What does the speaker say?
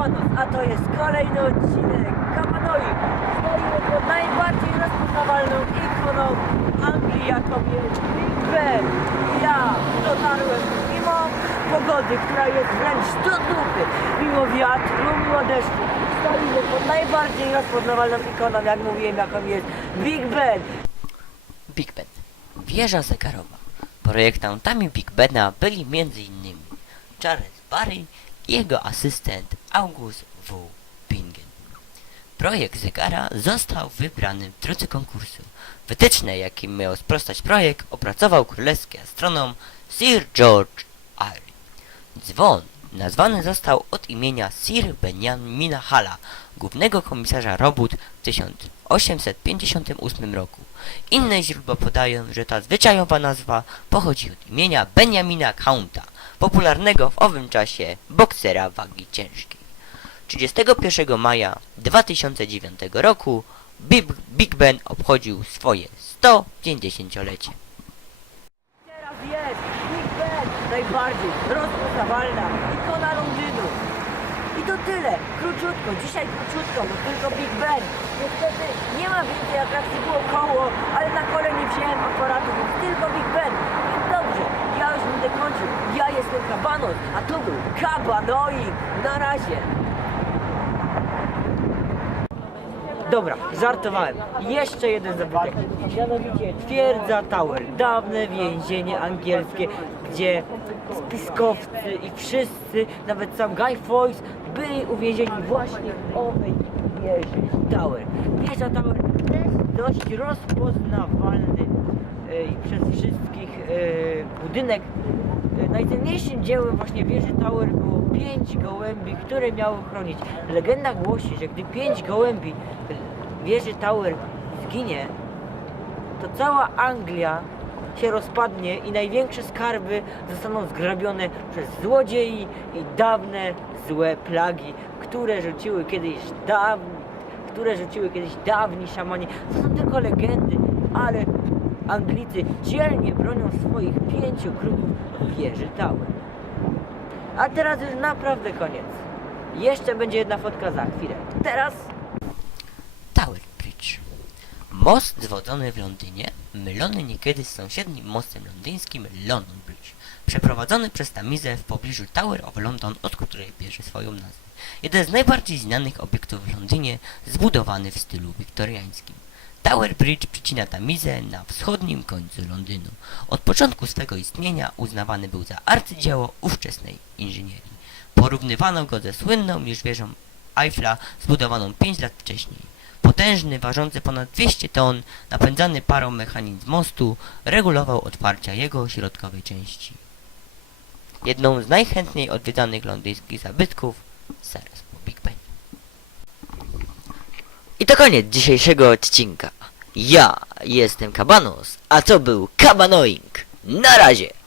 Kabanos, a to jest kolejny odcinek Kabanoi z moją najbardziej rozpoznawalną ikoną Anglii, jaką jest Big Ben. Ja dotarłem mimo pogody, która jest wręcz do dupy, mimo wiatru, mimo deszczu. Stoimy pod najbardziej rozpoznawalną ikoną, jak mówiłem, jaką jest Big Ben. Big Ben. Wieża zegarowa. Projektantami Big Bena byli m.in. Charles Barry i jego asystent August W. Bingen. Projekt zegara został wybrany w drodze konkursu. Wytyczne, jakim miał sprostać projekt, opracował królewski astronom Sir George Airy. Dzwon nazwany został od imienia Sir Benjamina Halla, głównego komisarza robót w 1858 roku. Inne źródła podają, że ta zwyczajowa nazwa pochodzi od imienia Benjamina Counta, popularnego w owym czasie boksera wagi ciężkiej. 31 maja 2009 roku Big, Ben obchodził swoje 150-lecie. Teraz jest Big Ben, najbardziej rozpoznawalna ikona Londynu. I to tyle, króciutko, dzisiaj króciutko, bo tylko Big Ben. Niestety nie ma więcej atrakcji, było koło, ale na kole nie wziąłem aparatu, więc tylko Big Ben. Więc dobrze, ja już będę kończył. Ja jestem Kabanos, a to był Kabanoik. Na razie. Dobra, żartowałem. Jeszcze jeden zabytek. Mianowicie twierdza Tower. Dawne więzienie angielskie, gdzie spiskowcy i wszyscy, nawet sam Guy Fawkes, byli uwięzieni właśnie w owej wieży Tower. Wieża Tower też dość rozpoznawalny e, i przez wszystkich e, budynek. Najcenniejszym dziełem właśnie wieży Tower było pięć gołębi, które miały chronić. Legenda głosi, że gdy pięć gołębi wieży Tower zginie, to cała Anglia się rozpadnie i największe skarby zostaną zgrabione przez złodziei i dawne złe plagi, które rzuciły kiedyś dawni, które rzuciły kiedyś dawni szamani. To są tylko legendy, ale Anglicy dzielnie bronią swoich pięciu królów wieży Tower. A teraz już naprawdę koniec. Jeszcze będzie jedna fotka za chwilę. Teraz Tower Bridge. Most zwodzony w Londynie, mylony niekiedy z sąsiednim mostem londyńskim London Bridge, przeprowadzony przez Tamizę w pobliżu Tower of London, od której bierze swoją nazwę. Jeden z najbardziej znanych obiektów w Londynie, zbudowany w stylu wiktoriańskim. Tower Bridge przecina Tamizę na wschodnim końcu Londynu. Od początku swego istnienia uznawany był za arcydzieło ówczesnej inżynierii. Porównywano go ze słynną już wieżą Eiffla zbudowaną 5 lat wcześniej. Potężny, ważący ponad 200 ton, napędzany parą mechanizm mostu regulował otwarcia jego środkowej części. Jedną z najchętniej odwiedzanych londyńskich zabytków po Big Ben. I to koniec dzisiejszego odcinka. Ja jestem Kabanos, a to był Kabanoing. Na razie!